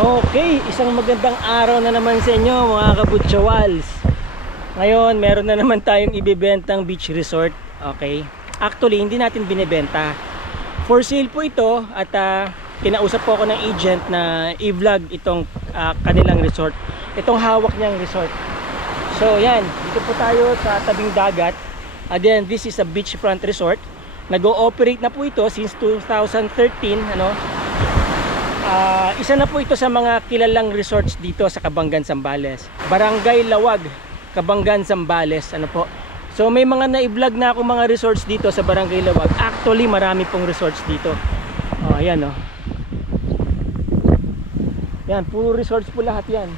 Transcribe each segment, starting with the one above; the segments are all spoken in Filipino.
Okay, isang magandang araw na naman sa inyo mga kabutsawals. Ngayon, meron na naman tayong ibibentang beach resort. Okay, actually hindi natin binibenta, for sale po ito. At kinausap po ako ng agent na i-vlog itong kanilang resort, itong hawak niyang resort. So yan, dito po tayo sa tabing dagat. Again, this is a beachfront resort. Nag-ooperate na po ito since 2013, isa na po ito sa mga kilalang resorts dito sa Cabangan, Zambales. Barangay Lawag, Cabangan, Zambales. So may mga na-vlog na ako mga resorts dito sa Barangay Lawag. Actually, marami pong resorts dito. Ayan Yan, puro resorts po lahat yan.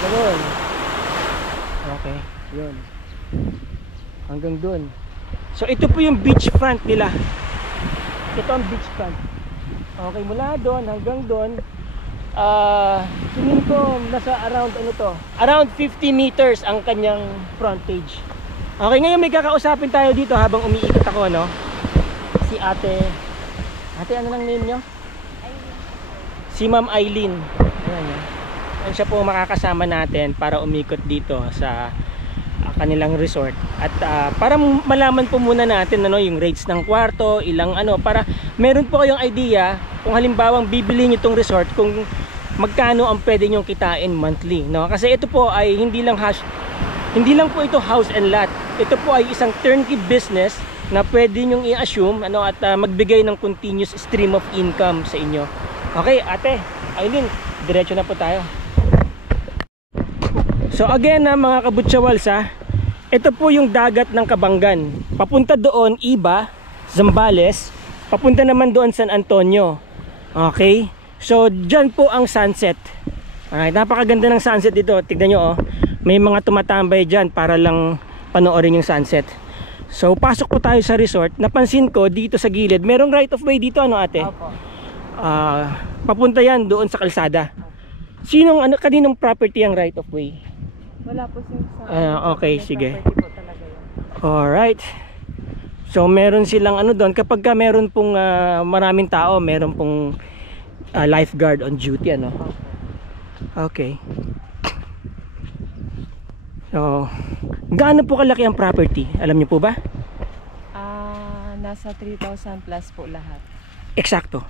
Ganun. Okay, yun. Hanggang dun. So ito po yung beachfront nila. Ito ang beachfront. Okay, mula doon hanggang doon, tingin ko nasa around 50 meters ang kanyang frontage. Okay, ngayon may kakausapin tayo dito habang umiikot ako, si ate, ano nang name nyo? Si Ma'am Eileen. Ayan siya po makakasama natin para umikot dito sa kanilang resort. At para malaman po muna natin yung rates ng kwarto, ilang para meron po kayong idea kung halimbawang bibili niyo itong resort, kung magkano ang pwede nyong kitain monthly, kasi ito po ay hindi lang po ito house and lot. Ito po ay isang turnkey business na pwede nyong i-assume at magbigay ng continuous stream of income sa inyo. Okay, ate Eileen, diretso na po tayo. So again mga kabutsawals, ito po yung dagat ng Cabangan. Papunta doon Iba, Zambales, papunta naman doon San Antonio. Okay, so dyan po ang sunset. Alright, napakaganda ng sunset dito. Tignan nyo, may mga tumatambay dyan para lang panoorin yung sunset. So pasok po tayo sa resort. Napansin ko dito sa gilid merong right of way dito, ate? Opo. Papunta yan doon sa kalsada. Kaninong property ang right of way? Wala po okay, sige. Alright. So meron silang doon, kapag ka meron pong maraming tao, meron pong lifeguard on duty, Okay. So gaano po kalaki ang property? Alam niyo po ba? Nasa 3,000 plus po lahat. Eksakto.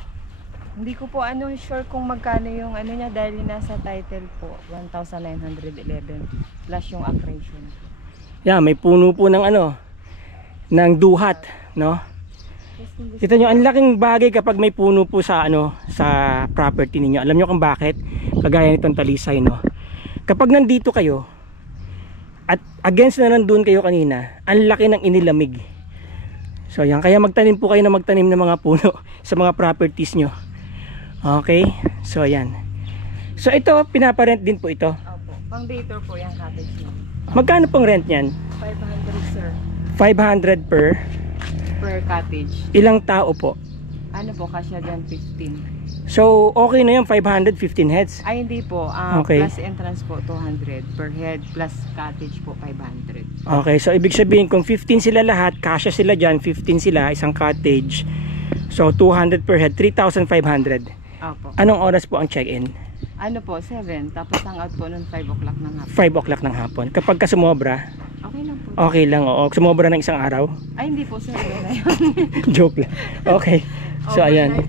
Hindi ko po sure kung magkano yung niya, dahil nasa title po 1,911 plus yung accretion. Yeah, may puno po ng ng duhat, Kita nyo, ang laking bagay kapag may puno po sa sa property ninyo. Alam nyo kung bakit? Kagaya nitong talisay, Kapag nandito kayo at against na nandun kayo kanina, ang laki ng inilamig. So yan, kaya magtanim po kayo ng mga puno sa mga properties nyo. Okay, so yan. So ito, pinaparent din po ito. Opo, pang dater po yung cottage niya. Magkano pong rent niyan? 500 sir. 500 per cottage. Ilang tao po? Po, kasya dyan 15. So okay na yung 500, 15 heads? Ay hindi po, okay. Plus entrance po 200 per head, plus cottage po 500. Okay, so ibig sabihin kung 15 sila lahat, kasya sila dyan, 15 sila, isang cottage. So 200 per head, 3,500. Opo. Anong oras po ang check-in? Po, 7. Tapos ang out po noon 5 o'clock ng hapon. 5 o'clock ng hapon. Kapag ka sumobra? Okay lang po. Okay lang, oo. Sumobra ng isang araw? Ay hindi po sir, Joke lang. Okay. So ayan.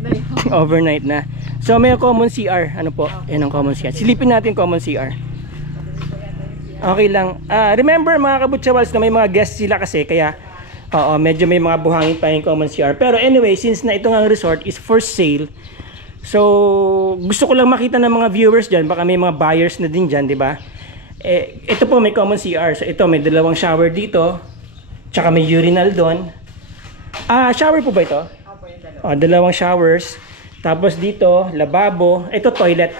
Overnight na. So may common CR. Ano po? Yan ang common CR. Silipin natin common CR. Okay lang. Remember mga kabutsawals na may mga guests sila kasi, kaya medyo may mga buhangin pa yung common CR. Pero anyway, since na ito nga resort is for sale, so gusto ko lang makita ng mga viewers dyan, baka may mga buyers na din dyan, di ba? Ito po may common CR. So ito may dalawang shower dito, tsaka may urinal doon. Shower po ba ito? Opo, yung dalawa. Dalawang showers. Tapos dito lababo. Ito toilet.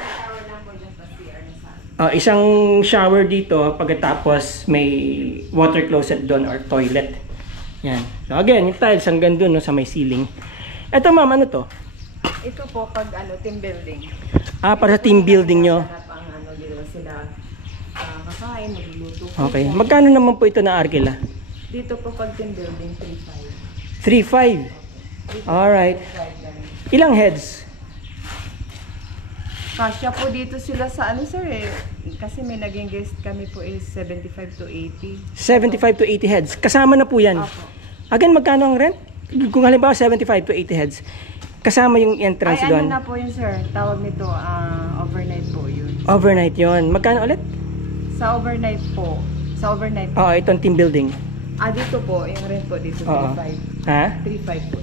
Isang shower dito, pagkatapos may water closet doon or toilet. Yan. So again, yung tiles hanggang doon sa may ceiling. Ito ma'am, ano to? Ito po pag team building. Para sa team building nyo. Dito sila kakain, magluluto. Okay. Magkano naman po ito na arkila? Dito po pag team building 3,500. Alright. Ilang heads? Kasya po dito sila sa ano sir eh. Kasi may naging guest kami po is 75 to 80. 75 to 80 heads. Kasama na po yan. Opo. Again, magkano ang rent? Kung halimbawa 75 to 80 heads, kasama yung entrance Ay doon. ano na po yun sir, tawag nito overnight po yun. Overnight yon. Magkano ulit? Sa overnight po. Sa overnight po. Oo, itong team building. Dito po, yung rent po dito, Oo. 3.5. Ha? 3.5 po.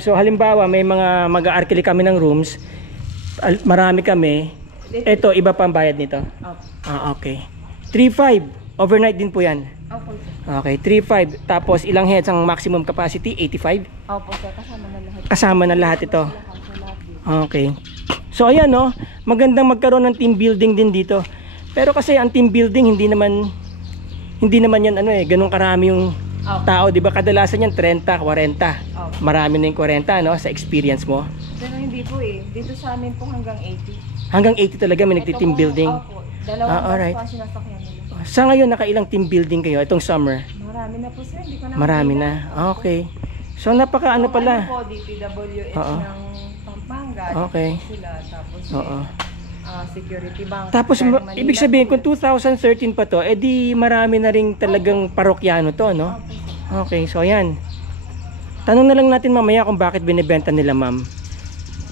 3.5. So halimbawa, may mga mag-aarkili kami ng rooms. Marami kami. Ito, iba pa ang bayad nito. Opo. Okay. 3.5. Overnight din po yan. Opo sir. Okay, 3.5. Tapos ilang heads ang maximum capacity? 85? Opo sir, kasama na lahat. Kasama na lahat ito. Lahat din. Okay. So ayan no, magandang magkaroon ng team building din dito. Pero kasi ang team building hindi naman yan ganun karami yung tao, 'di ba? Kadalasan yan 30, 40. Marami na yung 40 no sa experience mo. Pero hindi po eh. Dito sa amin po hanggang 80. Hanggang 80 talaga may nagti-team building. Opo. Dalawang alright. bus pa sinasakyan nila. Sa ngayon nakailang team building kayo itong summer? Marami na po sir, hindi ko na Marami makita. na. Okay. So napaka ano pala. Ano po, DPWH Oo. ng Pampanga. Okay. Sila, tapos Oo. Security Bank. Tapos Manila ibig sabihin po. kung 2013 pa to, edi marami na ring talagang parokyano to, no? Opo, sir. Okay, so ayan. Tanong na lang natin mamaya kung bakit binebenta nila, ma'am.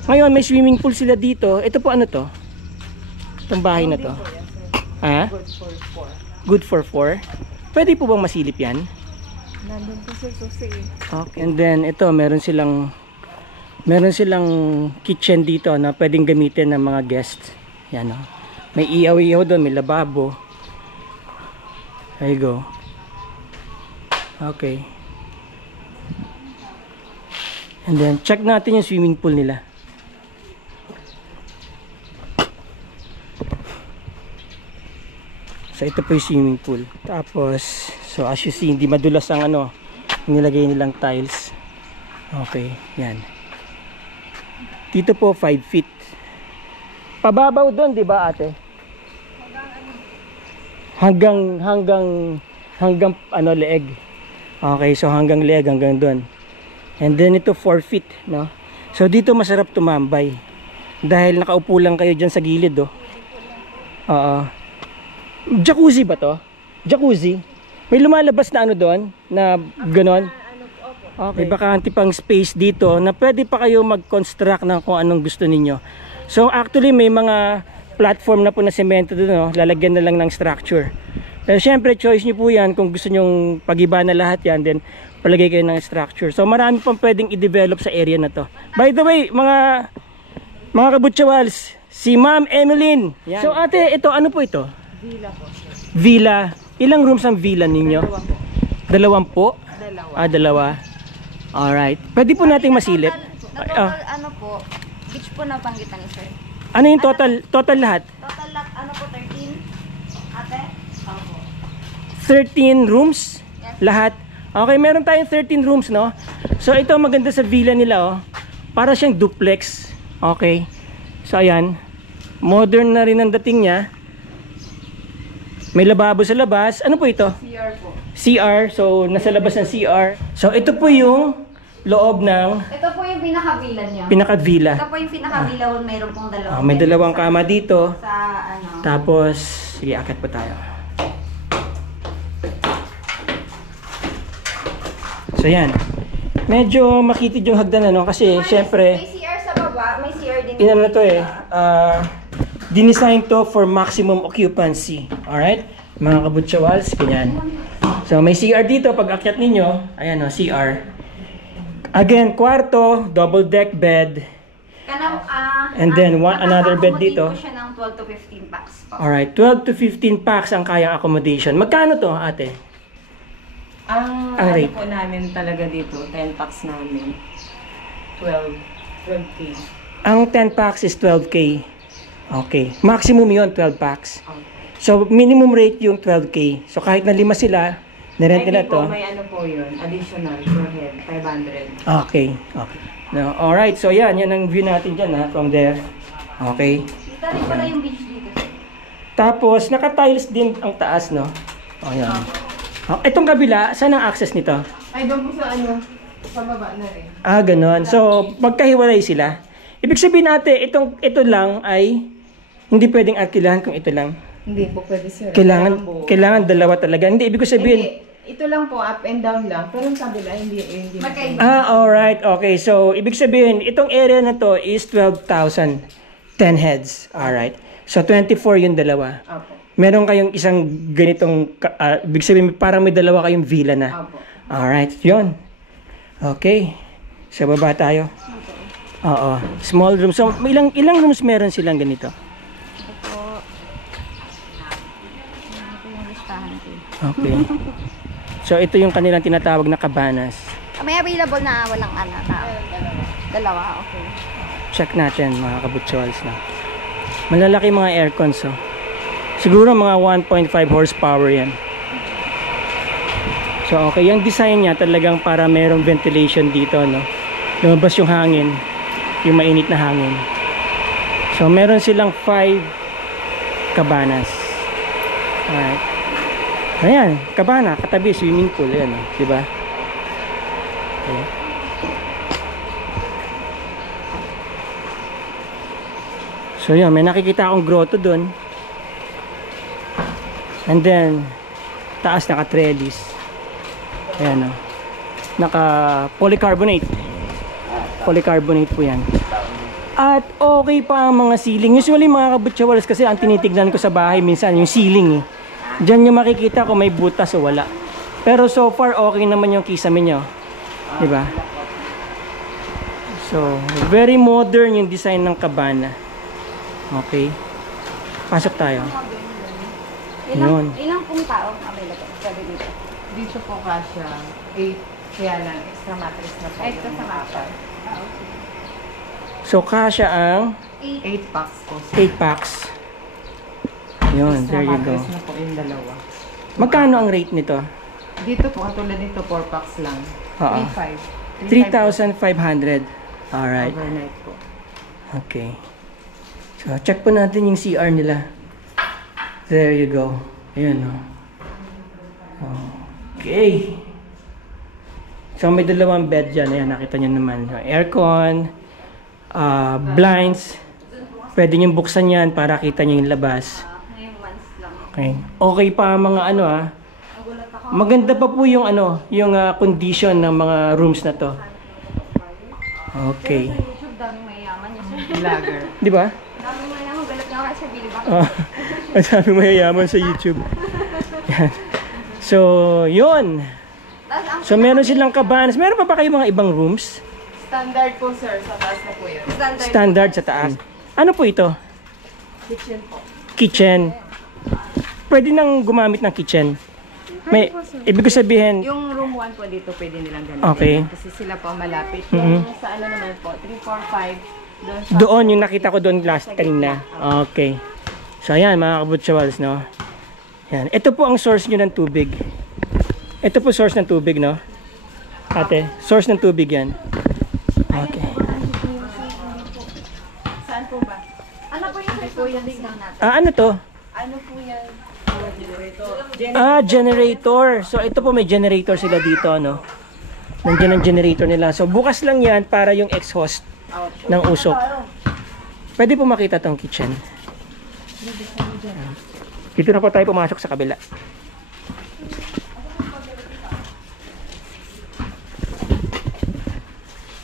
Ngayon, may swimming pool sila dito. Ito po ano to? Itong bahay na to. Hindi po yan, sir. Ha? Good for 4. Good for 4? Pwede po bang masilip yan? Nandun po sir, susi eh. Okay. And then ito, meron silang kitchen dito na pwedeng gamitin ng mga guests. Yan oh. May iyaw-iyaw doon, may lababo. There you go. Okay. And then check natin yung swimming pool nila. So ito po yung swimming pool. Tapos so as you see, hindi madulas ang nilagay nilang tiles. Okay, yan. Dito po 5 feet. Pababaw doon, 'di ba, ate? Hanggang leeg. Okay, so hanggang leeg, hanggang doon. And then ito 4 feet, no? So dito masarap tumambay. Dahil nakaupo lang kayo diyan sa gilid, oh. Jacuzzi ba to? Jacuzzi? May lumalabas na doon na ganon? Okay. May bakante pang space dito na pwede pa kayo mag-construct ng kung anong gusto ninyo. So actually may mga platform na po na semento doon, no? Lalagyan na lang ng structure. Pero syempre choice niyo po yan kung gusto nyong pag-iba na lahat yan, then palagay kayo ng structure. So marami pang pwedeng i-develop sa area na to. By the way, mga kabutsawals, si Ma'am Emeline. Yan. So ate, ito ano po ito? Villa po sir. Villa. Ilang rooms ang villa ninyo? 2 2 po? po. Dalawa. 2. Alright. Pwede po nating masilip. Total ano po, beach po napanggitan ni sir. Ano yung total lahat? Total lot, ano po, 13? Ate? Opo. 13 rooms? Yes. Lahat? Okay, meron tayong 13 rooms, no? So ito maganda sa villa nila, oh. Para siyang duplex. Okay. So ayan. Modern na rin ang dating niya. May lababo sa labas. Ano po ito? CR po. CR. So nasa labas ng CR. So ito po yung loob ng Ito po yung pinaka-villa niya. pinaka-villa. Ito po yung pinaka-villa, mayroon pong dalawang. May dalawang kama dito. Sa ano. Tapos, sige, akit pa tayo. So yan. Medyo makitid yung hagdan, ano? Kasi syempre, May CR sa baba, may CR din. inano na to eh. Dinesign to for maximum occupancy. Alright? Mga kabutsawals, ganyan. So may CR dito. Pag akyat ninyo, ayan o, CR. Again, kwarto, double deck bed. Kanang, And then, another bed dito. Nakaka-accommodate po siya ng 12 to 15 packs po. Alright, 12 to 15 packs ang kayang accommodation. Magkano to, ate? Ang Ang rate? po namin talaga dito, 10 packs namin. 12K. Ang 10 packs is 12K. Okay. Maximum yon 12 packs. Okay. So, minimum rate yung 12K. So, kahit na 5 sila, nirent nila to. May ano po yun, additional per head, 500. Okay. Okay. No, alright. So, yan ang view natin dyan, ha, from there. Okay. Dito rin pala yung beach dito. Tapos, naka-tiles din ang taas, no? O, yan. Itong kabila, saan ang access nito? Ay, doon po sa ano, sa baba na rin. Ganon. So, magkahiwalay sila. Ibig sabihin natin, ito lang ay Hindi pwedeng alkilahan kung ito lang. Hindi po pwede sir. Kailangan buo. Kailangan dalawa talaga. Hindi, ibig ko sabihin. Hindi. Ito lang po, up and down lang. Pero yung kabila, hindi. Magkaiba. Alright. Okay. So, ibig sabihin, itong area na to is 12,000. 10 heads. Alright. So, 24 yung dalawa. Apo. Meron kayong isang ganitong, ibig sabihin, parang may dalawa kayong villa na. Apo. Alright. Yun. Okay. Sa baba tayo. Oo. Small room. So, ilang rooms meron silang ganito? Ito po. Ito yung listahan ko. Okay. So, ito yung kanilang tinatawag na cabanas. May available na walang tao. Dalawa, okay. Check natin mga kabutsuals na. Malalaki mga aircons. So. Siguro mga 1.5 horsepower yan. So, okay. Yung design niya talagang para mayroong ventilation dito, no? Lumabas yung hangin. Yung mainit na hangin. So, meron silang 5 cabanas. Alright. Ayan, cabana, katabi, swimming pool. Ayan, oh, diba? Okay. So, yun, may nakikita akong grotto dun. And then, taas naka-trellis. Ayan, oh. Naka-polycarbonate. Polycarbonate po yan. At okay pa ang mga ceiling. Usually mga kabutsawalas kasi ang tinitignan ko sa bahay minsan yung ceiling eh. Diyan yung makikita kung may butas o wala. Pero so far okay naman yung kisame nyo. Diba? So, very modern yung design ng cabana. Okay. Pasok tayo. Yun. Ilang pong tao available? Sabi dito. Dito po kasya 8. Kaya lang, extra mattress na po. Extra sa mapa. So, kasya ang 8 packs po. 8 packs. Yun, Extra there you go. mattress na po yung dalawa. Magkano ang rate nito? Dito po, katulad nito, 4 packs lang. Oo. 3,500. 3,500. Alright. Overnight po. Okay. So, check po natin yung CR nila. There you go. Ayan, oh. Okay. So, may dalawang bed dyan. Ayan, nakita nyo naman. Aircon, blinds. Pwede nyo buksan yan para kita nyo yung labas. Ngayong months lang. Okay. Okay pa ang mga ano Maganda pa po yung yung condition ng mga rooms na to. Okay. Sa YouTube, daming mayayaman yun. Vlogger. Di ba? Daming mayayaman. Galat nga kasi sa Bilibak. Ang sabi mayayaman sa YouTube. Yan. So, yun. So, meron silang cabanas. Meron pa ba kayo mga ibang rooms? Standard po, sir. Sa taas na po yun. Standard sa taas. Ano po ito? Kitchen po. Kitchen. Pwede nang gumamit ng kitchen. May, ibig ko sabihin, Yung room 1 po dito, pwede nilang gamitin. Okay. Kasi sila po ang malapit. Mhm. Yung sa ano naman po, 3, 4, 5. Doon sa... doon yung nakita ko doon last kanina. Okay. So, ayan mga kabutsawals, no? Yan. Ito po ang source nyo ng tubig. Ito po source ng tubig, no? Ate, source ng tubig yan. Okay. Saan po ba? Ano po yung first tubig lang natin? Ano to? Ano po yan? Generator. So, ito po may generator sila dito, no? Nandiyan ang generator nila. So, bukas lang yan para yung exhaust ng usok. Pwede po makita tong kitchen. Dito na po tayo pumasok sa kabila.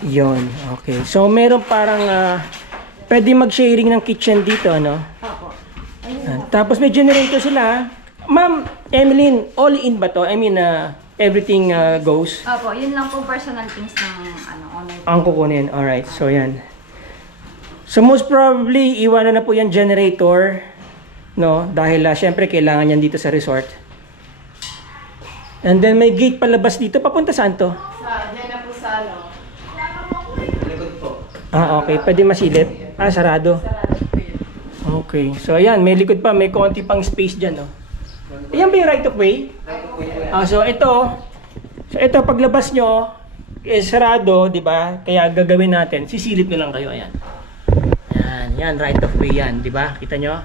Yon, okay. So, meron parang pwede mag-sharing ng kitchen dito, no? Tapos may generator sila. Ma'am, Emeline, all in ba to? I mean, everything goes? Opo, yun lang po personal things ng owner. Ang kukunin. Alright, so yan. So most probably, iwanan na po yung generator. No? Dahil syempre kailangan yan dito sa resort. And then may gate palabas dito. Papunta saan to? Diyan na po sa ano. Okay. Pwede masilip? Sarado. Okay. So ayan, may likod pa. May konti pang space dyan. No? Ayan ba yung right of way? So ito paglabas nyo, sarado, di ba? Kaya gagawin natin, sisilip nyo lang kayo. Ayan. Yan, right of way yan, di ba? Kita nyo?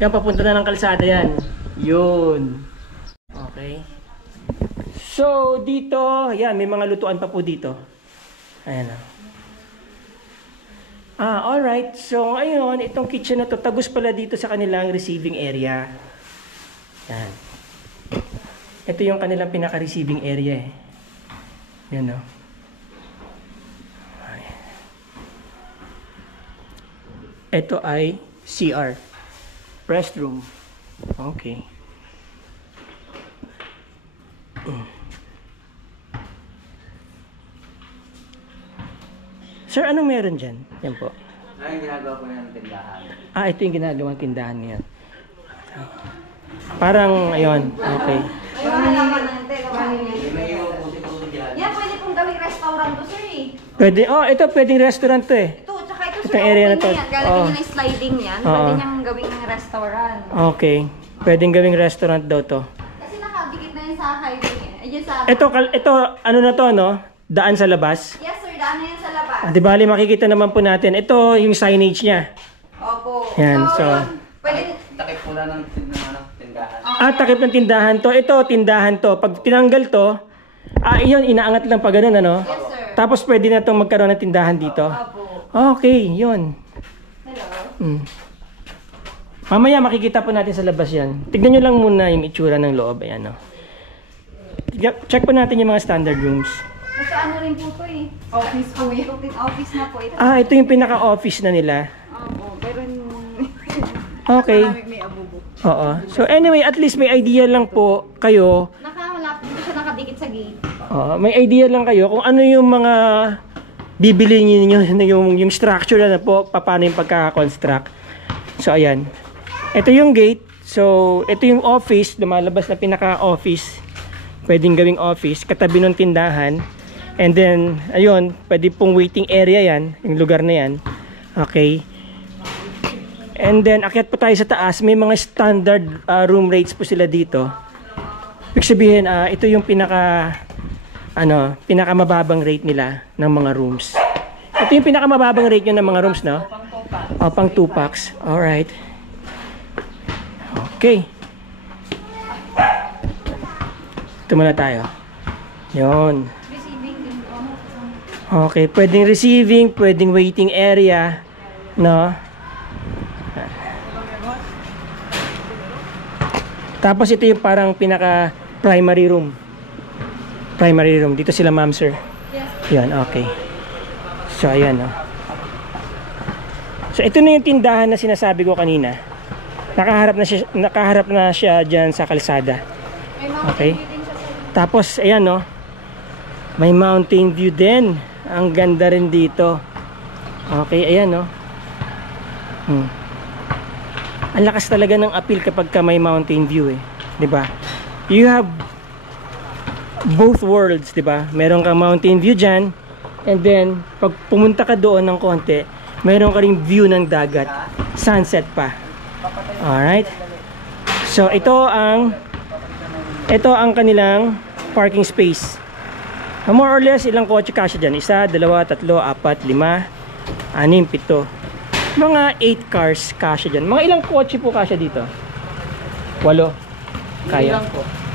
Yan, papunta na ng kalsada yan. Yun. Okay. So, dito, yan, may mga lutuan pa po dito. Ayan o. Alright. So, ayun, itong kitchen na to, tagos pala dito sa kanilang receiving area. Yan. Ito yung kanilang pinaka-receiving area eh. Yan o. Ito ay CR. Restroom. Okay. Sir, anong meron dyan? Yan po. Ay, ginagawa ko ng tindahan. Ito yung ginagawang tindahan niya. Parang, ayun. Okay. Ayun, naman ng tela. May puti-puti dyan. Yan, pwede pong gawing restaurant to, sir eh. Pwede, ito pwedeng restaurant to eh. Ito, tsaka ito, sir, Itong area na open to. na yan. Galagyan Oo. nyo na yung sliding yan. Oo. Pwede niyang gawing restaurant. Okay. Pwedeng gawing restaurant daw to. Kasi nakadikit na yun sa highway eh. Ayun sa... Ito, ano na to, no? Daan sa labas. Yes, sir, daan na yan sa labas. Di bali, makikita naman po natin. Ito, yung signage niya. Opo. Yan, so- yun, pwede... Takip pula ng tindahan. Takip ng tindahan to. Ito, tindahan to. Pag tinanggal to, yun, inaangat lang pa ganun, ano? Yes, sir. Tapos pwede na itong magkaroon ng tindahan dito. Opo. Okay, yun. Hello. Mamaya makikita po natin sa labas yan. Tignan nyo lang muna yung itsura ng loob. Ayan, no? Check po natin yung mga standard rooms. Kasi ano rin po to eh. Office po yun. Office na po ito. Ito yung pinaka-office na nila. Opo, pero... Okay. may abubo. Oo. So anyway, at least may idea lang po kayo. Nakamalapit dito siya nakadikit sa gate. May idea lang kayo kung ano yung mga bibili niyo yung structure na po, paano yung pagkaka-construct. So ayan. Ito yung gate. So ito yung office, lumalabas na pinaka-office. Pwedeng gawing office, katabi ng tindahan. And then, ayun, pwede pong waiting area yan, yung lugar na yan. Okay. And then, akyat po tayo sa taas. May mga standard room rates po sila dito. Ibig sabihin, ito yung pinakamababang rate nila ng mga rooms. Ito yung pinakamababang rate nyo ng mga rooms, no? Pang 2 packs. Alright. Okay. Ito muna tayo. Yun. Receiving din po. Okay, pwedeng receiving, pwedeng waiting area, no? Tapos ito yung parang pinaka primary room. Primary room. Dito sila, ma'am, sir. Yes. Yan, okay. So ayan, no. So ito na yung tindahan na sinasabi ko kanina. Nakaharap na siya diyan sa kalsada. May mountain Okay. view din siya sa... Tapos, ayan, no. May mountain view din. Ang ganda rin dito. Okay, ayan, no. Ang lakas talaga ng appeal kapag ka may mountain view, eh. 'Di ba? You have both worlds, 'di ba? Meron kang mountain view diyan, and then pag pumunta ka doon ng konti, meron ka ring view ng dagat. Sunset pa. Alright. So, ito ang kanilang parking space. More or less, ilang kotse kasya dyan? 1, 2, 3, 4, 5, 6, 7. Mga 8 cars kasya dyan. Mga ilang kotse po kasya dito? 8. Kaya?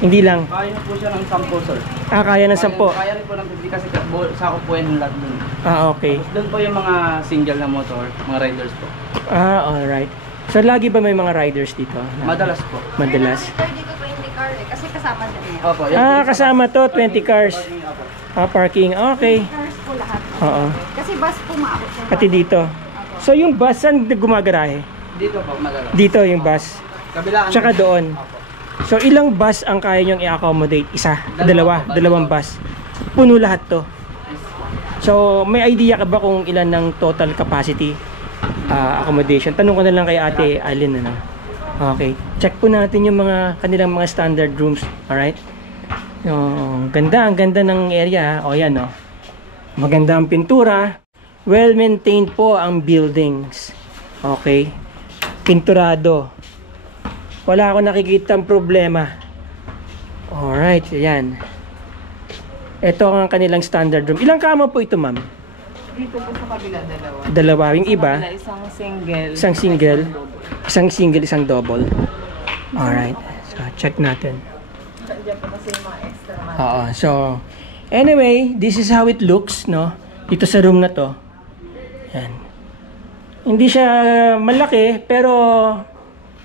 Hindi lang. Kaya po siya ng 10, sir. Kaya ng 10. Kaya rin po ng 50 kasi sakop po yan lahat dun. Okay. Doon po yung mga single na motor, mga riders po. Alright. So, lagi ba may mga riders dito? Madalas po. Madalas. Dito 20 car eh. Kasi kasama din eh. Opo. Kasama to, 20 cars. Parking. Okay. Cars po lahat. Oo. Kasi bus po maabot siya. Pati dito. So, yung bus, saan gumagarahe? Dito po, madalas. Dito yung bus. Kabilaan. Tsaka doon. So, ilang bus ang kaya nyong i-accommodate? Isa? Dalawang bus. Puno lahat to. So, may idea ka ba kung ilan ng total capacity accommodation? Tanong ko na lang kay Ate Alin. Ano? Okay. Check po natin yung kanilang mga standard rooms. Alright? Ang ganda ng area. O yan, no? Maganda ang pintura. Well-maintained po ang buildings. Okay? Pinturado. Wala akong nakikitang problema. Alright, ayan. Ito ang kanilang standard room. Ilang kama po ito, ma'am? Dito po sa kabila, dalawa. Dalawa. Yung iba? Sa kabila, isang single. Isang single, isang double. Alright. So, check natin. Diyan po kasi yung mga extra man. Oo. So, anyway, this is how it looks, no? Dito sa room na to. Yan. Hindi siya malaki, pero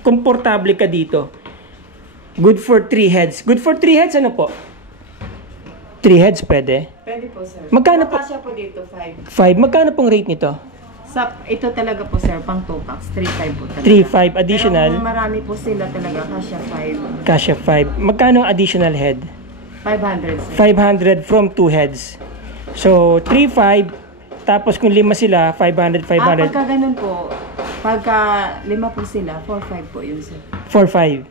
komportable ka dito. Good for 3 heads. Good for 3 heads, ano po? 3 heads pwede. Pwede po, sir. Magkano po? Kasya po dito, 5. 5. Magkano pong rate nito? Ito talaga po, sir, pang 2 packs. 3.5 po talaga. 3.5 additional. Pero kung marami po sila talaga, kasya 5. Kasya 5. Magkano ang additional head? 500, sir. 500 from 2 heads. So, 3.5. Tapos kung 5 sila, 500, 500. Pagka ganun po, pagka 5 po sila, 4.5 po yun, sir. 4.5.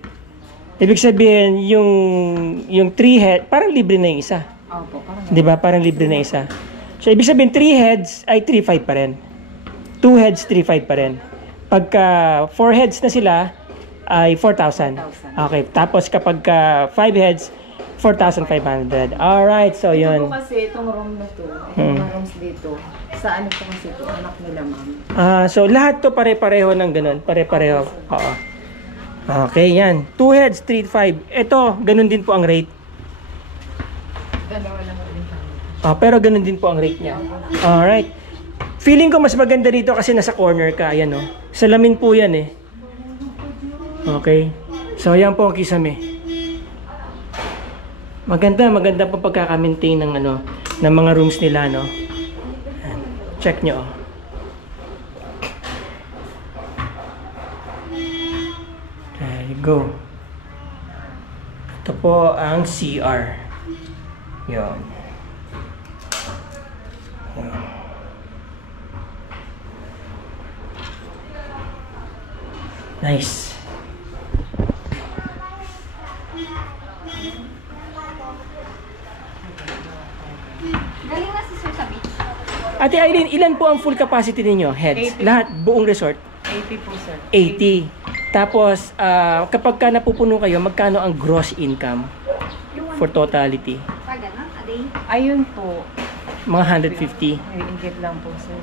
Ibig sabihin, yung 3 head, parang libre na yung isa. Opo, parang Di ba? Parang libre na isa. So, ibig sabihin, 3 heads ay 3.5 pa rin. 2 heads, 3.5 pa rin. Pagka 4 heads na sila, ay 4,000. Okay. Tapos kapag 5 heads, 4,500. Alright, so Ito yun. po kasi itong room na to, itong mga rooms dito, sa ano po kasi ito, anak nila, ma'am. So lahat to pare-pareho ng ganun. Pare-pareho. Oo. Okay, yan. 2 heads, 3.5. Ito, ganun din po ang rate. Dalawa lang ulit kami. Pero ganun din po ang rate niya. Alright. Feeling ko mas maganda dito kasi nasa corner ka. Ayan, oh. Salamin po yan, eh. Okay. So, ayan po ang kisame. Maganda po pagkaka-maintain ng ng mga rooms nila, no. Ayan. Check nyo, oh. There you go. Ito po ang CR. Yun. Yun. Nice. Galing na si Sir sa beach. Ate Irene, ilan po ang full capacity ninyo? Heads? 80. Lahat, buong resort? 80 po, sir. 80. Tapos, kapag ka napupuno kayo, magkano ang gross income for totality? Pag ano, a day. Ayun po, Mga 150. ay ingit lang po, sir.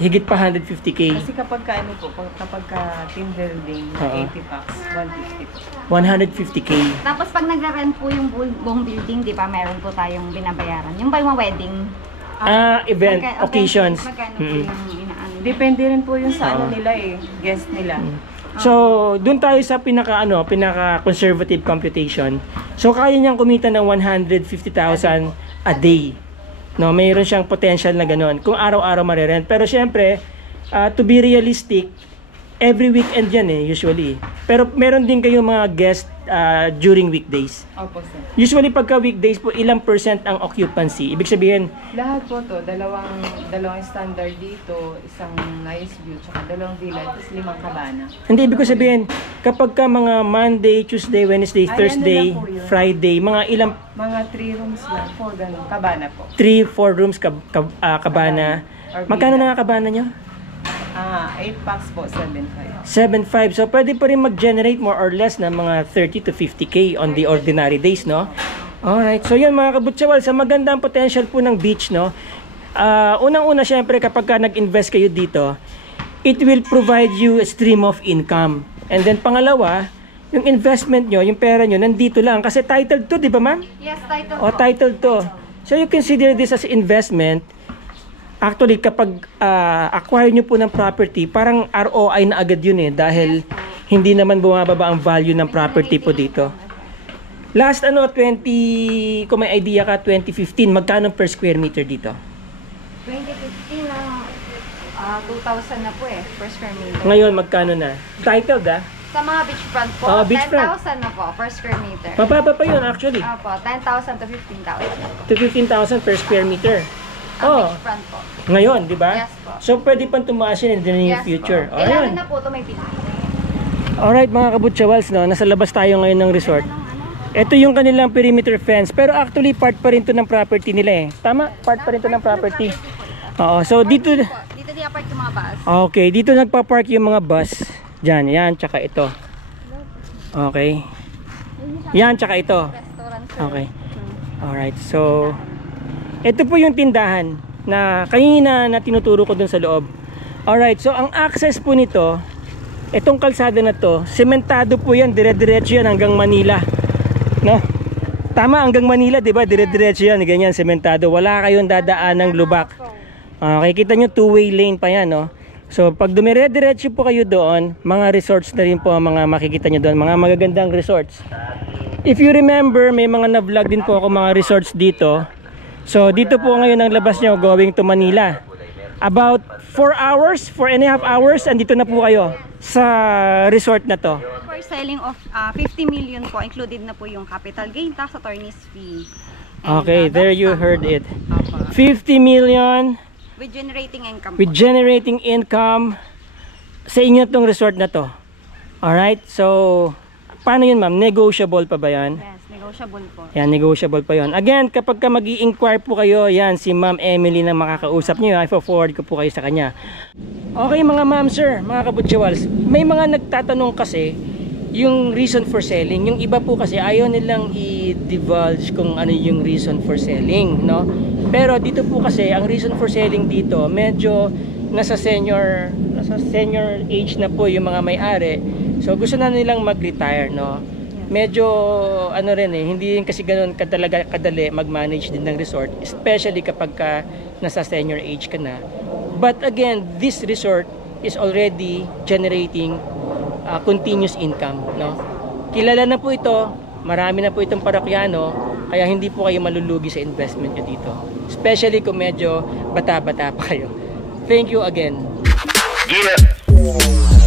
Higit pa 150k. Kasi kapag ka ano po, kapag ka team building na Oo. 80 packs, 150 po. 150k. Tapos pag nagre-rent po yung buong building, di ba, meron po tayong binabayaran. Yung ba yung wedding? Event, occasions. Magkano po Mm. yung inaano? Depende rin po yung sa Oo. ano nila guest nila. So, doon tayo sa pinaka conservative computation. So, kaya niyang kumita ng 150,000 a day. No, mayroon siyang potential na ganoon kung araw-araw marerent. Pero syempre, to be realistic, every weekend yan usually. Pero meron din kayong mga guest during weekdays. Opo, sir. Usually pagka weekdays po, ilang % ang occupancy? Ibig sabihin, Lahat po to, dalawang standard dito, isang nice view, tsaka dalawang villa, tapos 5 cabana. hindi, ibig ko sabihin, kapag ka mga Monday, Tuesday, Wednesday, Ay, Thursday, ano lang po yun? Friday, mga ilang Mga 3 rooms lang, 4 ganun, cabana po. 3-4 rooms kabana. Or Magkano villa. na nga kabana nyo? 8 packs po, 7.5. 7.5. So, pwede pa rin mag-generate more or less na mga 30 to 50k on the ordinary days, no? Alright. So, yun mga kabutsawal, sa magandang potential po ng beach, no? Unang-una, syempre, kapag ka nag-invest kayo dito, it will provide you a stream of income. And then, pangalawa, yung investment nyo, yung pera nyo, nandito lang. Kasi titled to, di ba, ma'am? Yes, title O, po. titled to. So, you consider this as investment. Actually, kapag acquire nyo po ng property, parang ROI na agad yun dahil hindi naman bumababa ang value ng property po dito. Last 20, kung may idea ka, 2015, magkano per square meter dito? 2015 na 2,000 na po per square meter. Ngayon, magkano na? Titled Sa mga beachfront po, beachfront. 10,000 na po per square meter. Mababa pa yun actually. Opo, 10,000 to 15,000. To 15,000 per square meter. Ang beachfront po. Ngayon, di ba? Yes po. So, pwede pang tumaas yun in the near Yes future. po. Kailangan na po ito may pinakita. Alright mga kabutsawals, no? Nasa labas tayo ngayon ng resort. Ito yung kanilang perimeter fence. Pero actually, part pa rin to ng property nila Tama? Part pa rin to ng property. Oo, so dito... Dito di-apart yung mga bus. Okay, dito nagpa-park yung mga bus. Diyan, yan, tsaka ito. Okay. Yan, tsaka ito. Restaurant, sir. Okay. Alright, so... Ito po yung tindahan na kanina na tinuturo ko dun sa loob. Alright, so ang access po nito, itong kalsada na to, sementado po yan, dire-diretso yan hanggang Manila. No? Tama, hanggang Manila, di ba? Dire-diretso yan, ganyan, sementado. Wala kayong dadaan ng lubak. Okay, kita nyo, two-way lane pa yan, no? So pag dumire-diretso po kayo doon, mga resorts na rin po ang mga makikita nyo doon, mga magagandang resorts. If you remember, may mga na-vlog din po ako mga resorts dito. So dito po ngayon ang labas nyo going to Manila. About 4 hours, 4.5 hours, andito na po kayo sa resort na to. For selling of 50 million po, included na po yung capital gain tax, attorney's fee. And, Okay, there that's you sum. heard it. Opo. 50 million With generating income with po. generating income sa inyo tong resort na to. Alright, so paano yun ma'am? Negotiable pa ba yan? Yes, negotiable po. Yan, negotiable pa yon. Again, kapag ka mag-i-inquire po kayo, yan, si Ma'am Emily na makakausap nyo, i-forward ko po kayo sa kanya. Okay mga ma'am, sir, mga kabutsawals, may mga nagtatanong kasi yung reason for selling. Yung iba po kasi ayaw nilang i-divulge kung ano yung reason for selling, no? Pero dito po kasi, ang reason for selling dito, medyo nasa senior age na po yung mga may-ari. So gusto na nilang mag-retire, no? Medyo ano rin hindi rin kasi ganoon kadali mag-manage din ng resort, especially kapag ka nasa senior age ka na. But again, this resort is already generating continuous income, no? Kilala na po ito, marami na po itong parokyano, kaya hindi po kayo malulugi sa investment nyo dito. Especially kung medyo bata-bata pa kayo. Thank you again. Yeah.